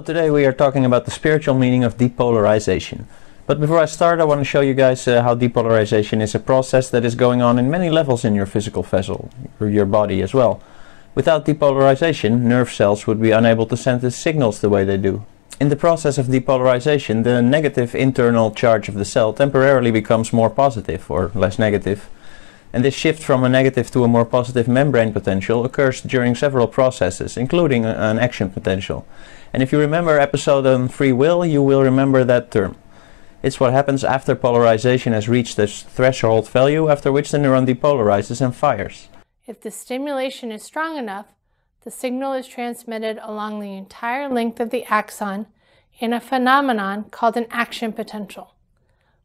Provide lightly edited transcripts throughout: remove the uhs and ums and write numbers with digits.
So today we are talking about the spiritual meaning of depolarization. But before I start, I want to show you guys how depolarization is a process that is going on in many levels in your physical vessel, or your body as well. Without depolarization, nerve cells would be unable to send the signals the way they do. In the process of depolarization, the negative internal charge of the cell temporarily becomes more positive or less negative. And this shift from a negative to a more positive membrane potential occurs during several processes, including an action potential. And if you remember episode on free will, you will remember that term. It's what happens after polarization has reached a threshold value, after which the neuron depolarizes and fires. If the stimulation is strong enough, the signal is transmitted along the entire length of the axon in a phenomenon called an action potential.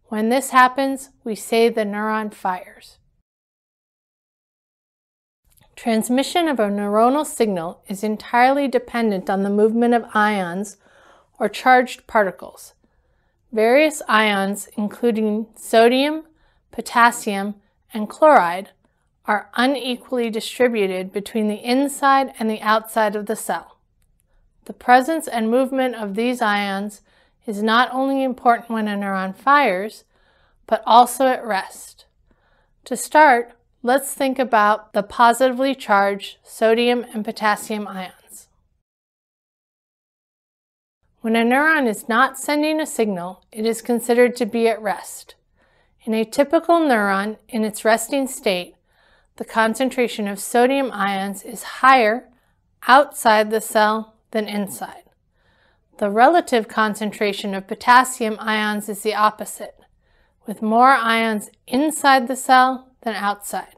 When this happens, we say the neuron fires. Transmission of a neuronal signal is entirely dependent on the movement of ions or charged particles. Various ions, including sodium, potassium, and chloride, are unequally distributed between the inside and the outside of the cell. The presence and movement of these ions is not only important when a neuron fires, but also at rest. To start, let's think about the positively charged sodium and potassium ions. When a neuron is not sending a signal, it is considered to be at rest. In a typical neuron, in its resting state, the concentration of sodium ions is higher outside the cell than inside. The relative concentration of potassium ions is the opposite, with more ions inside the cell than outside.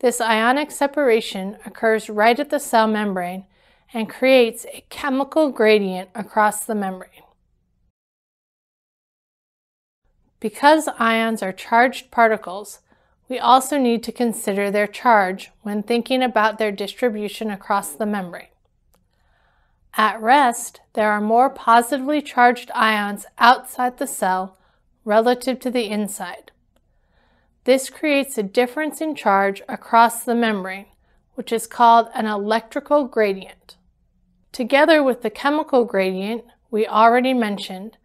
This ionic separation occurs right at the cell membrane and creates a chemical gradient across the membrane. Because ions are charged particles, we also need to consider their charge when thinking about their distribution across the membrane. At rest, there are more positively charged ions outside the cell relative to the inside. This creates a difference in charge across the membrane, which is called an electrical gradient. Together with the chemical gradient we already mentioned,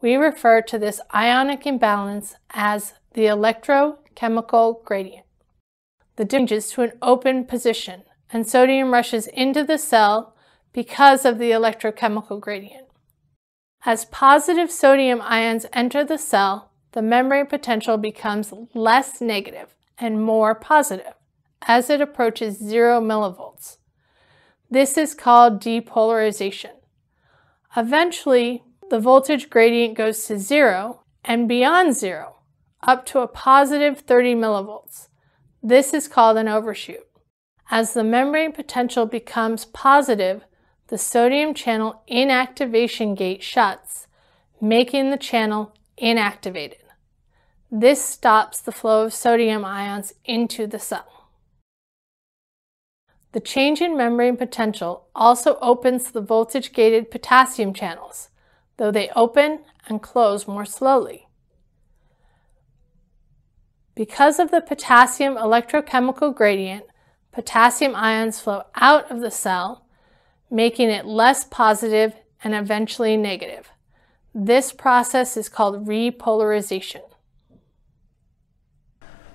we refer to this ionic imbalance as the electrochemical gradient. The changes to an open position, and sodium rushes into the cell because of the electrochemical gradient. As positive sodium ions enter the cell, the membrane potential becomes less negative and more positive as it approaches 0 millivolts. This is called depolarization. Eventually, the voltage gradient goes to 0 and beyond 0, up to a positive 30 millivolts. This is called an overshoot. As the membrane potential becomes positive, the sodium channel inactivation gate shuts, making the channel inactivated. This stops the flow of sodium ions into the cell. The change in membrane potential also opens the voltage-gated potassium channels, though they open and close more slowly. Because of the potassium electrochemical gradient, potassium ions flow out of the cell, making it less positive and eventually negative. This process is called repolarization.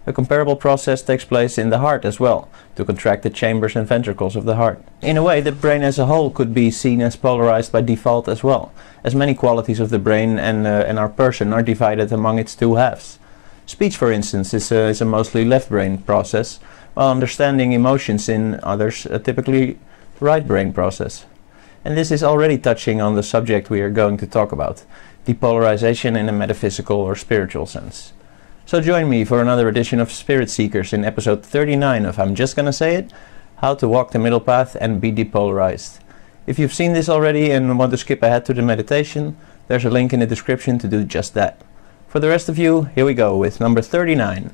A comparable process takes place in the heart as well, to contract the chambers and ventricles of the heart. In a way, the brain as a whole could be seen as polarized by default as well, as many qualities of the brain and our person are divided among its two halves. Speech, for instance, is a mostly left brain process, while understanding emotions in others a typically right brain process. And this is already touching on the subject we are going to talk about, depolarization in a metaphysical or spiritual sense. So join me for another edition of Spirit Seekers in episode 39 of I'm Just Gonna Say It, How to Walk the Middle Path and Be Depolarized. If you've seen this already and want to skip ahead to the meditation, there's a link in the description to do just that. For the rest of you, here we go with number 39.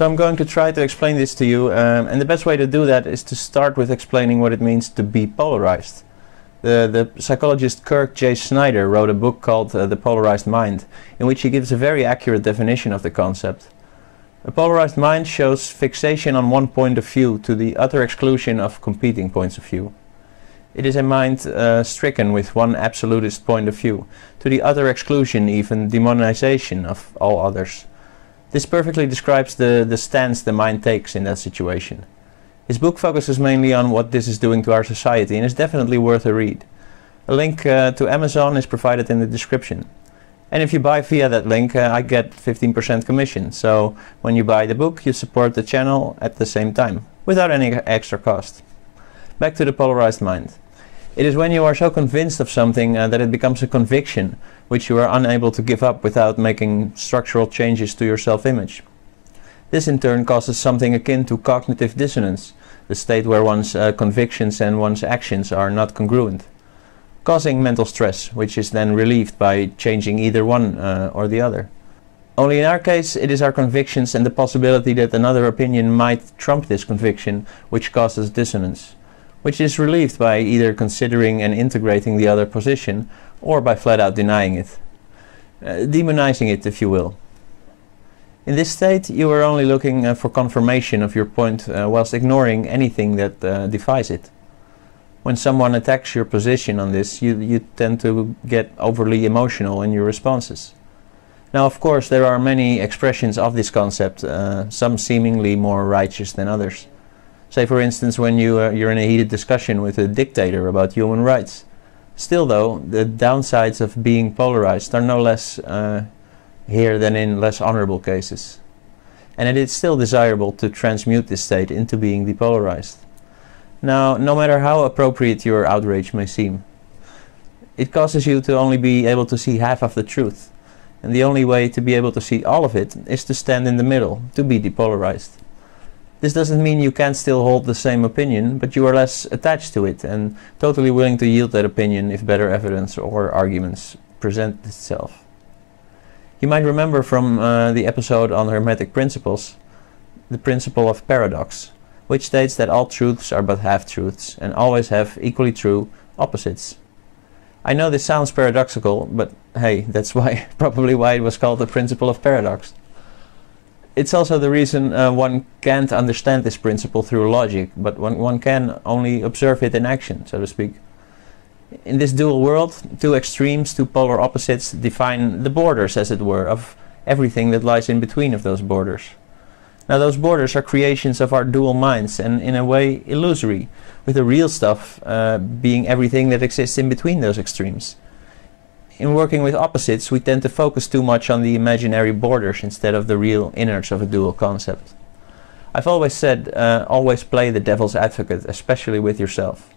So I'm going to try to explain this to you, and the best way to do that is to start with explaining what it means to be polarized. The psychologist Kirk J. Snyder wrote a book called The Polarized Mind, in which he gives a very accurate definition of the concept. A polarized mind shows fixation on one point of view to the utter exclusion of competing points of view. It is a mind stricken with one absolutist point of view, to the utter exclusion, even demonization of all others. This perfectly describes the stance the mind takes in that situation. His book focuses mainly on what this is doing to our society and is definitely worth a read. A link to Amazon is provided in the description. And if you buy via that link, I get 15% commission. So when you buy the book, you support the channel at the same time, without any extra cost. Back to the polarized mind. It is when you are so convinced of something that it becomes a conviction, which you are unable to give up without making structural changes to your self-image. This in turn causes something akin to cognitive dissonance, the state where one's convictions and one's actions are not congruent, causing mental stress, which is then relieved by changing either one or the other. Only in our case, it is our convictions and the possibility that another opinion might trump this conviction which causes dissonance, which is relieved by either considering and integrating the other position or by flat out denying it, demonizing it, if you will. In this state, you are only looking for confirmation of your point whilst ignoring anything that defies it. When someone attacks your position on this, you tend to get overly emotional in your responses. Now, of course, there are many expressions of this concept, some seemingly more righteous than others. Say, for instance, when you're in a heated discussion with a dictator about human rights. Still, though, the downsides of being polarized are no less here than in less honorable cases. And it is still desirable to transmute this state into being depolarized. Now, no matter how appropriate your outrage may seem, it causes you to only be able to see half of the truth. And the only way to be able to see all of it is to stand in the middle, to be depolarized. This doesn't mean you can't still hold the same opinion, but you are less attached to it and totally willing to yield that opinion if better evidence or arguments present itself. You might remember from the episode on Hermetic principles, the principle of paradox, which states that all truths are but half-truths and always have equally true opposites. I know this sounds paradoxical, but hey, that's probably why it was called the principle of paradox. It's also the reason one can't understand this principle through logic, but one can only observe it in action, so to speak. In this dual world, two extremes, two polar opposites, define the borders, as it were, of everything that lies in between of those borders. Now, those borders are creations of our dual minds, and in a way illusory, with the real stuff being everything that exists in between those extremes. In working with opposites, we tend to focus too much on the imaginary borders instead of the real innards of a dual concept. I've always said, always play the devil's advocate, especially with yourself.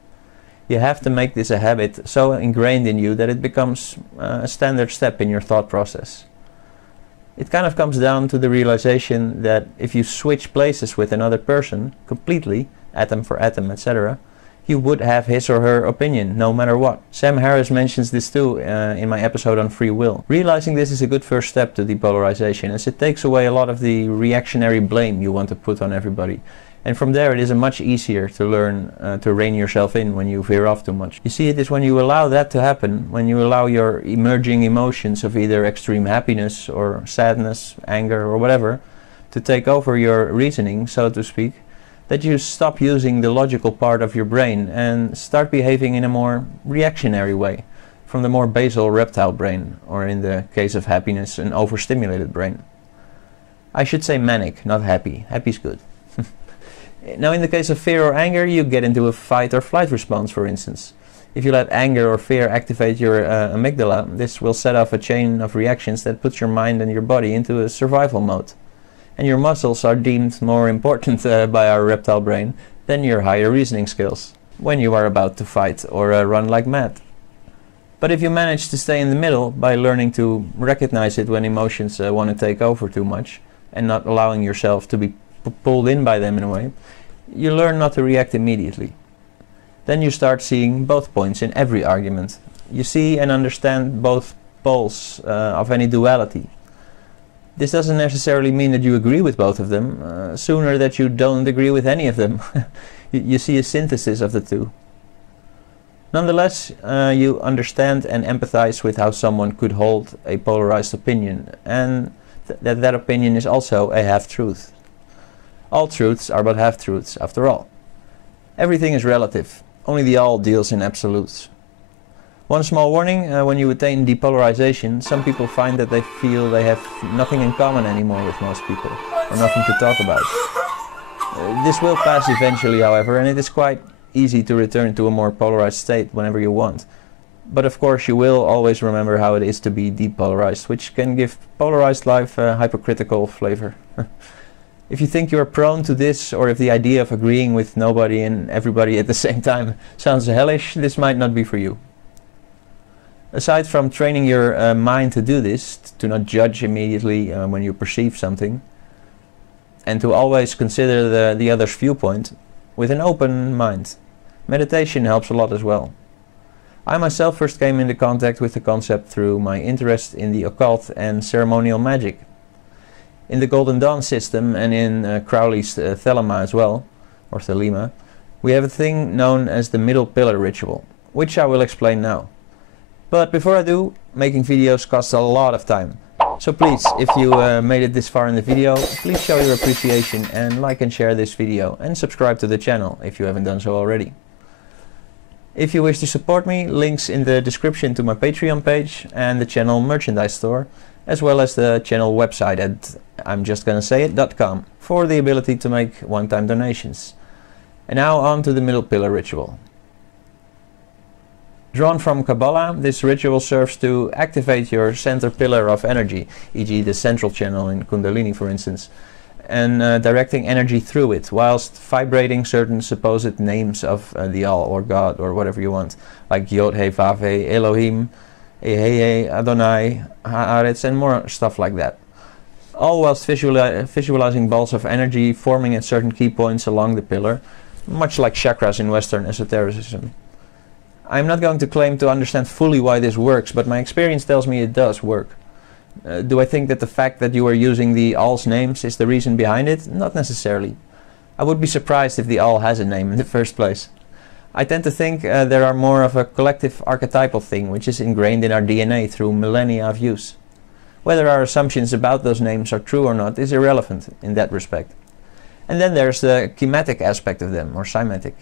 You have to make this a habit so ingrained in you that it becomes a standard step in your thought process. It kind of comes down to the realization that if you switch places with another person completely, atom for atom, etc., you would have his or her opinion, no matter what. Sam Harris mentions this too in my episode on free will. Realizing this is a good first step to depolarization, as it takes away a lot of the reactionary blame you want to put on everybody. And from there it is much easier to learn to rein yourself in when you veer off too much. You see, it is when you allow that to happen, when you allow your emerging emotions of either extreme happiness or sadness, anger or whatever, to take over your reasoning, so to speak, that you stop using the logical part of your brain and start behaving in a more reactionary way, from the more basal reptile brain, or in the case of happiness, an overstimulated brain. I should say manic, not happy. Happy's good. Now, in the case of fear or anger, you get into a fight or flight response, for instance. If you let anger or fear activate your amygdala, this will set off a chain of reactions that puts your mind and your body into a survival mode. And your muscles are deemed more important by our reptile brain than your higher reasoning skills when you are about to fight or run like mad. But if you manage to stay in the middle by learning to recognize it when emotions want to take over too much and not allowing yourself to be pulled in by them in a way, you learn not to react immediately. Then you start seeing both points in every argument. You see and understand both poles of any duality. This doesn't necessarily mean that you agree with both of them, sooner that you don't agree with any of them. You see a synthesis of the two. Nonetheless, you understand and empathize with how someone could hold a polarized opinion, and that opinion is also a half-truth. All truths are but half-truths, after all. Everything is relative, only the all deals in absolutes. One small warning, when you attain depolarization, some people find that they feel they have nothing in common anymore with most people, or nothing to talk about. This will pass eventually, however, and it is quite easy to return to a more polarized state whenever you want. But of course you will always remember how it is to be depolarized, which can give polarized life a hypocritical flavor. If you think you are prone to this, or if the idea of agreeing with nobody and everybody at the same time sounds hellish, this might not be for you. Aside from training your mind to do this, to not judge immediately when you perceive something, and to always consider the other's viewpoint with an open mind, meditation helps a lot as well. I myself first came into contact with the concept through my interest in the occult and ceremonial magic. In the Golden Dawn system and in Crowley's Thelema as well, or Thelema, we have a thing known as the middle pillar ritual, which I will explain now. But before I do, making videos costs a lot of time. So please, if you made it this far in the video, please show your appreciation and like and share this video, and subscribe to the channel if you haven't done so already. If you wish to support me, links in the description to my Patreon page and the channel merchandise store, as well as the channel website at imjustgonnasayit.com for the ability to make one-time donations. And now on to the middle pillar ritual. Drawn from Kabbalah, this ritual serves to activate your center pillar of energy, e.g. the central channel in Kundalini for instance, and directing energy through it, whilst vibrating certain supposed names of the All, or God, or whatever you want, like Yod, He, Vav, He, Elohim, Ehe, Adonai, Haaretz, and more stuff like that. All whilst visualizing balls of energy forming at certain key points along the pillar, much like chakras in Western esotericism. I'm not going to claim to understand fully why this works, but my experience tells me it does work. Do I think that the fact that you are using the All's names is the reason behind it? Not necessarily. I would be surprised if the All has a name in the first place. I tend to think there are more of a collective archetypal thing, which is ingrained in our DNA through millennia of use. Whether our assumptions about those names are true or not is irrelevant in that respect. And then there's the kinetic aspect of them, or cymatic.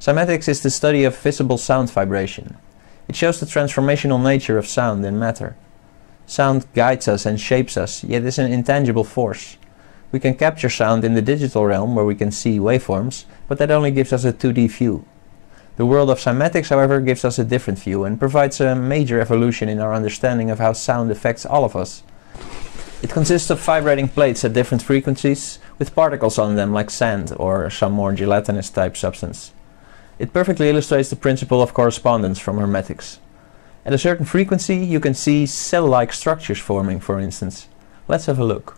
Cymatics is the study of visible sound vibration. It shows the transformational nature of sound and matter. Sound guides us and shapes us, yet is an intangible force. We can capture sound in the digital realm where we can see waveforms, but that only gives us a 2D view. The world of cymatics, however, gives us a different view and provides a major evolution in our understanding of how sound affects all of us. It consists of vibrating plates at different frequencies, with particles on them like sand or some more gelatinous type substance. It perfectly illustrates the principle of correspondence from hermetics. At a certain frequency you can see cell-like structures forming, for instance. Let's have a look.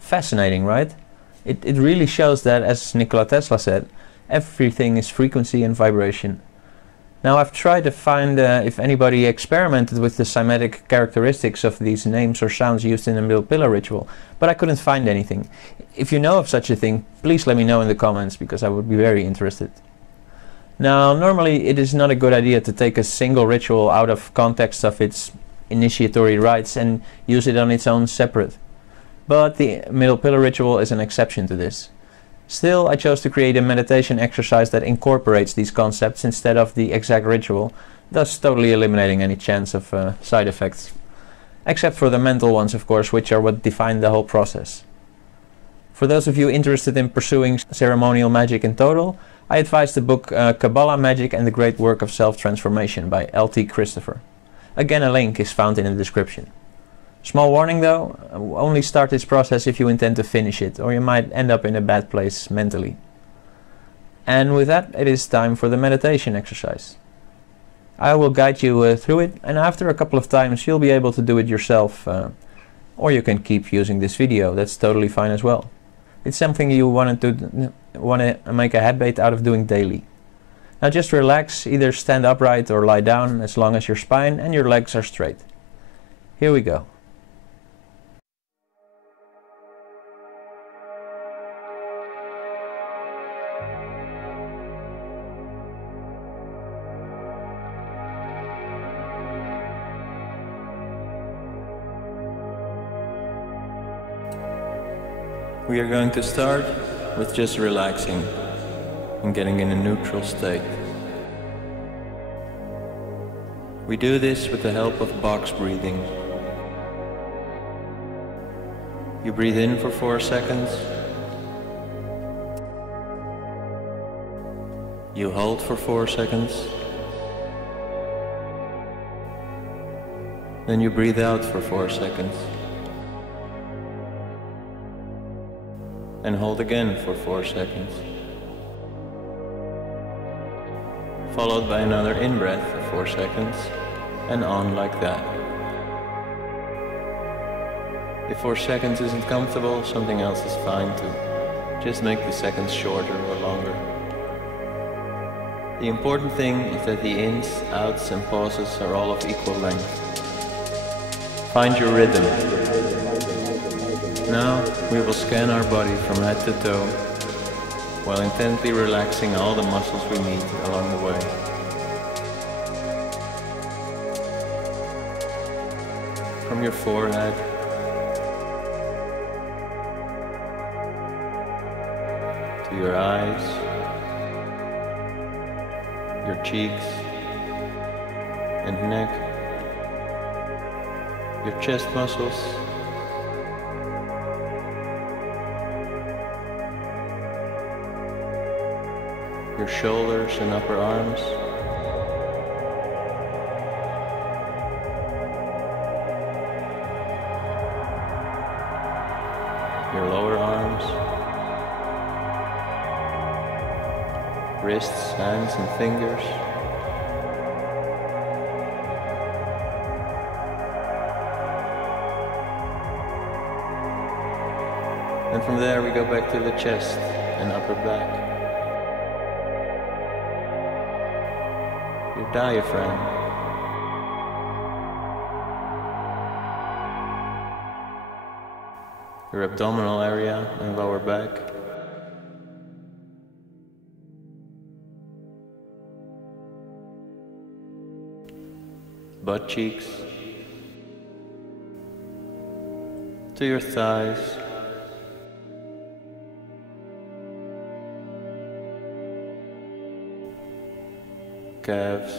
Fascinating, right? It really shows that, as Nikola Tesla said, everything is frequency and vibration. Now, I've tried to find if anybody experimented with the cymatic characteristics of these names or sounds used in the middle pillar ritual, but I couldn't find anything. If you know of such a thing, please let me know in the comments, because I would be very interested. Now, normally it is not a good idea to take a single ritual out of context of its initiatory rites and use it on its own separate. But the middle pillar ritual is an exception to this. Still, I chose to create a meditation exercise that incorporates these concepts instead of the exact ritual, thus totally eliminating any chance of side effects. Except for the mental ones, of course, which are what define the whole process. For those of you interested in pursuing ceremonial magic in total, I advise the book Kabbalah Magic and the Great Work of Self-Transformation by L.T. Christopher. Again, a link is found in the description. Small warning though, only start this process if you intend to finish it, or you might end up in a bad place mentally. And with that, it is time for the meditation exercise. I will guide you through it, and after a couple of times you'll be able to do it yourself, or you can keep using this video, that's totally fine as well. It's something you want to make a habit out of doing daily. Now just relax, either stand upright or lie down as long as your spine and your legs are straight. Here we go. We are going to start with just relaxing and getting in a neutral state. We do this with the help of box breathing. You breathe in for 4 seconds. You hold for 4 seconds. Then you breathe out for 4 seconds. And hold again for 4 seconds. Followed by another in-breath for 4 seconds, and on like that. If 4 seconds isn't comfortable, something else is fine too. Just make the seconds shorter or longer. The important thing is that the ins, outs and pauses are all of equal length. Find your rhythm. Now we will scan our body from head to toe, while intently relaxing all the muscles we meet along the way. From your forehead, to your eyes, your cheeks and neck, your chest muscles, your shoulders and upper arms, your lower arms, wrists, hands and fingers, and from there we go back to the chest and upper back. Your diaphragm, your abdominal area and lower back, butt cheeks, to your thighs, calves,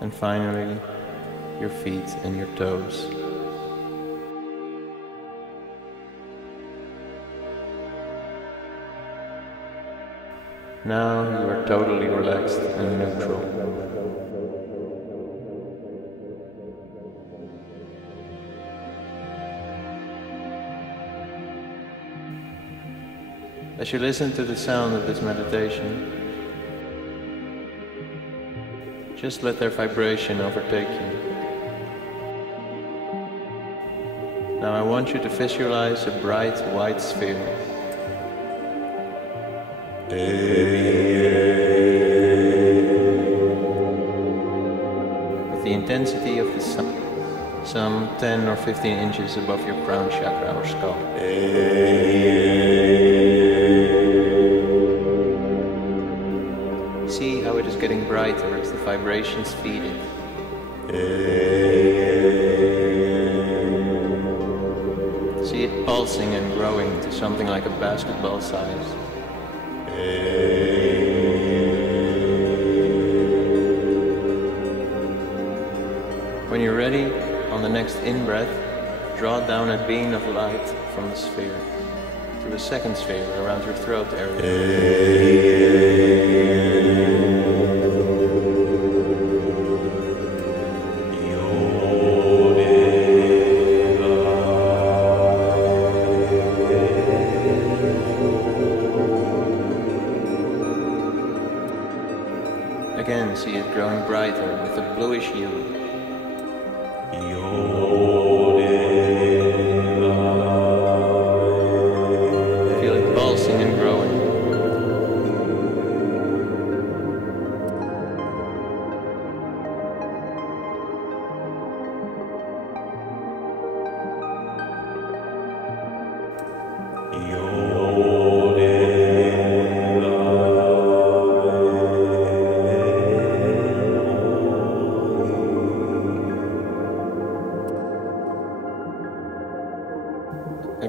and finally your feet and your toes. Now you are totally relaxed and neutral. As you listen to the sound of this meditation, just let their vibration overtake you. Now I want you to visualize a bright white sphere. With the intensity of the sun, some 10 or 15 inches above your crown chakra or skull. See how it is getting brighter as the vibrations feed it. See it pulsing and growing to something like a basketball size. When you're ready, on the next in-breath, draw down a beam of light from the sphere to the second sphere around your throat area. Again, see it growing brighter with a bluish hue.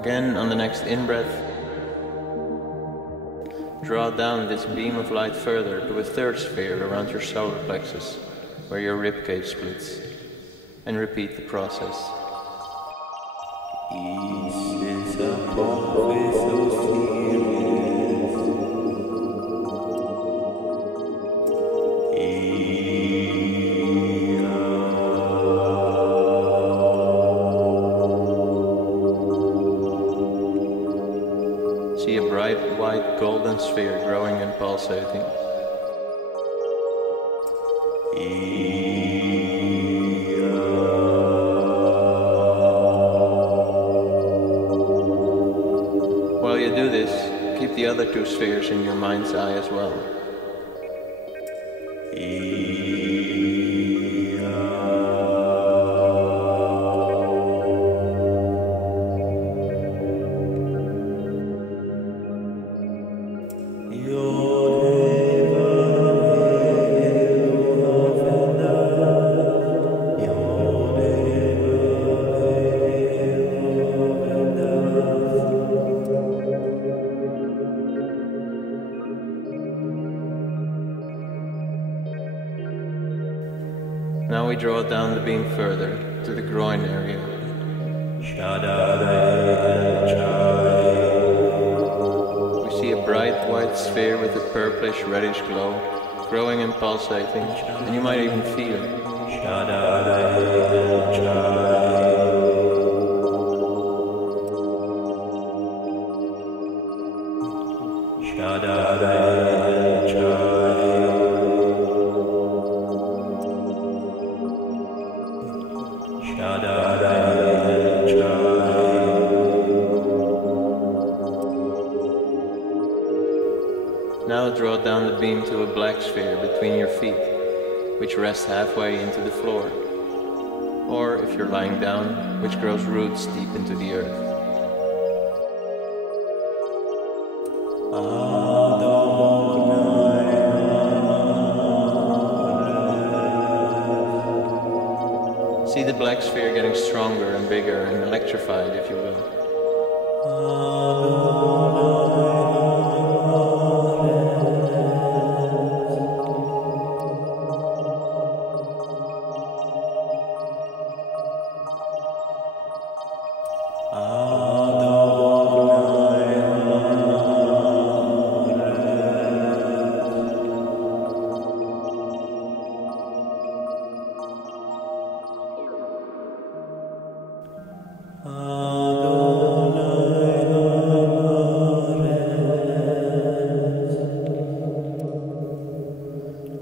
Again, on the next in-breath, draw down this beam of light further to a third sphere around your solar plexus, where your ribcage splits, and repeat the process. See a bright white golden sphere growing and pulsating. While you do this, keep the other two spheres in your mind's eye as well. Now we draw down the beam further to the groin area. We see a bright white sphere with a purplish reddish glow, growing and pulsating, and you might even feel it. Now draw down the beam to a black sphere between your feet, which rests halfway into the floor, or if you're lying down, which grows roots deep into the earth. See the black sphere getting stronger and bigger and electrified, if you will.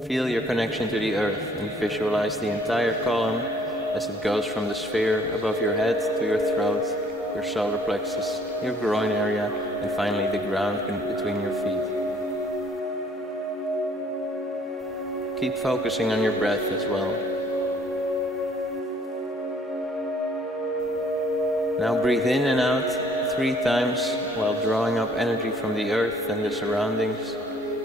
Feel your connection to the earth and visualize the entire column as it goes from the sphere above your head to your throat, your solar plexus, your groin area, and finally the ground between your feet. Keep focusing on your breath as well. Now breathe in and out 3 times while drawing up energy from the earth and the surroundings,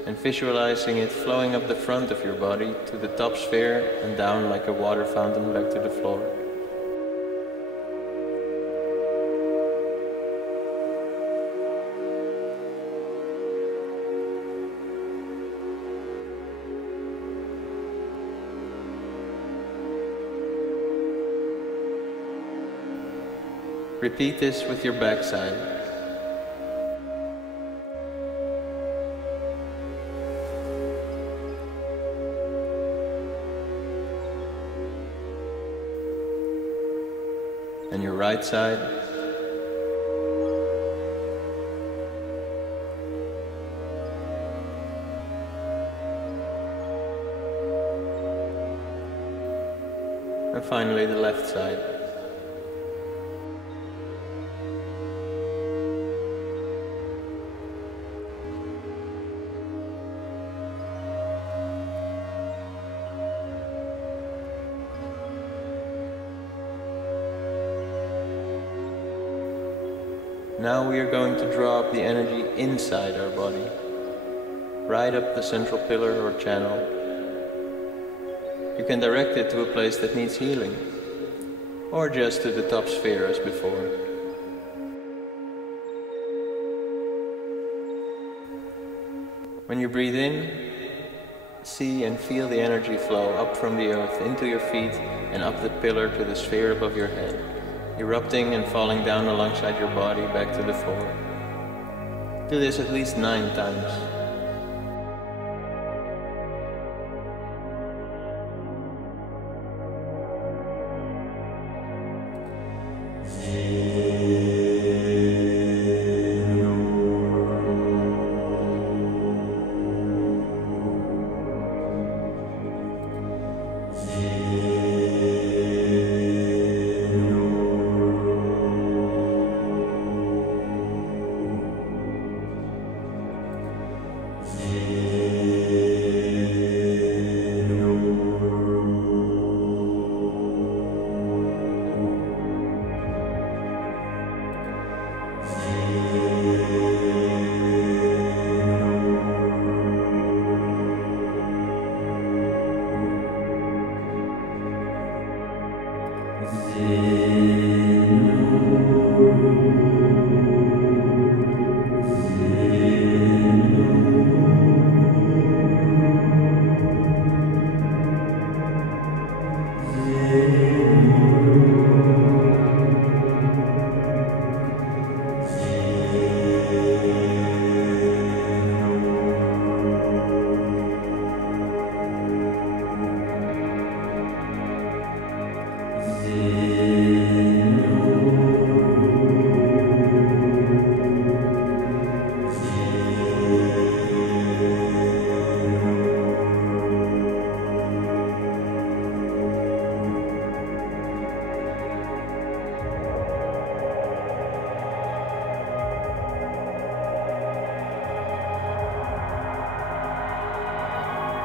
and visualizing it flowing up the front of your body to the top sphere and down like a water fountain back to the floor. Repeat this with your backside. And your right side. And finally the left side. Now we are going to draw up the energy inside our body, right up the central pillar or channel. You can direct it to a place that needs healing, or just to the top sphere as before. When you breathe in, see and feel the energy flow up from the earth into your feet and up the pillar to the sphere above your head, erupting and falling down alongside your body back to the floor. Do this at least 9 times.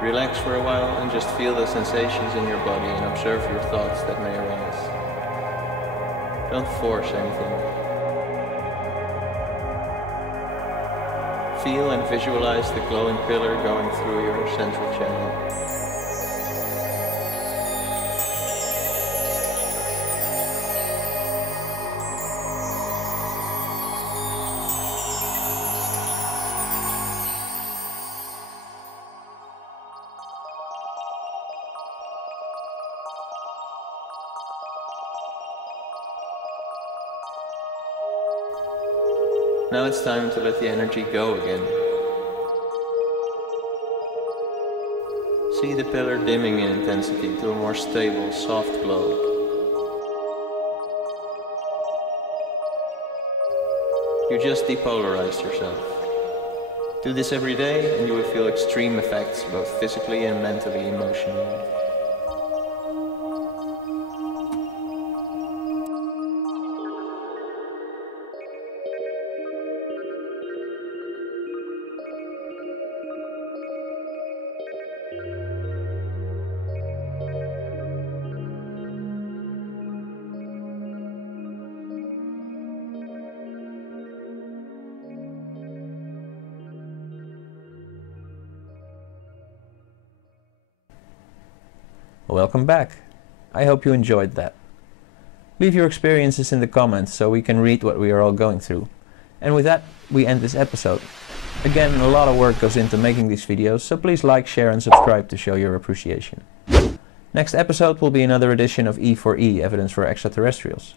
Relax for a while and just feel the sensations in your body and observe your thoughts that may arise. Don't force anything. Feel and visualize the glowing pillar going through your central channel. Now it's time to let the energy go again. See the pillar dimming in intensity to a more stable, soft glow. You just depolarized yourself. Do this every day and you will feel extreme effects, both physically and mentally, emotionally. Welcome back. I hope you enjoyed that. Leave your experiences in the comments so we can read what we are all going through. And with that, we end this episode. Again, a lot of work goes into making these videos, so please like, share and subscribe to show your appreciation. Next episode will be another edition of E4E, Evidence for Extraterrestrials.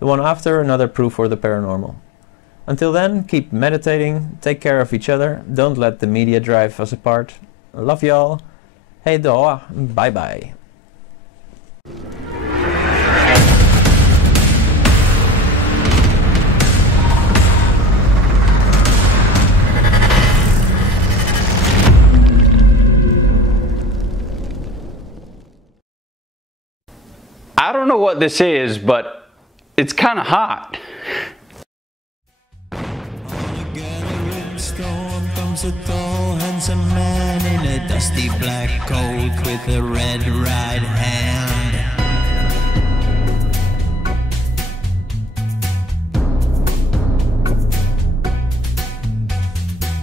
The one after, another proof for the paranormal. Until then, keep meditating, take care of each other, don't let the media drive us apart. Love y'all. Hej då, bye bye. I don't know what this is, but it's kind of hot. Comes a tall, handsome man in a dusty black coat with a red right hand.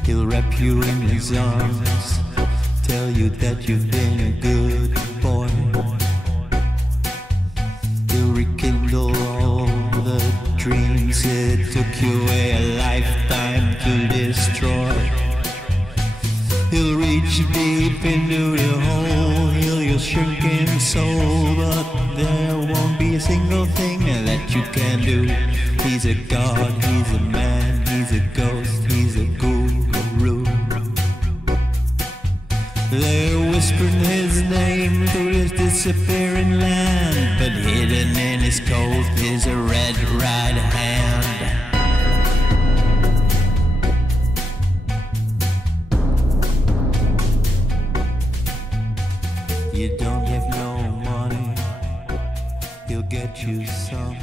He'll wrap you in his arms, tell you that you've been a good boy. He'll rekindle all the dreams it took you a lifetime to destroy. deep into the hole, heal your shrinking soul, but there won't be a single thing that you can do. He's a god, he's a man, he's a ghost, he's a guru. They're whispering his name through this disappearing land, but hidden in his coat is a red right hand. You don't have no money, he'll get you some.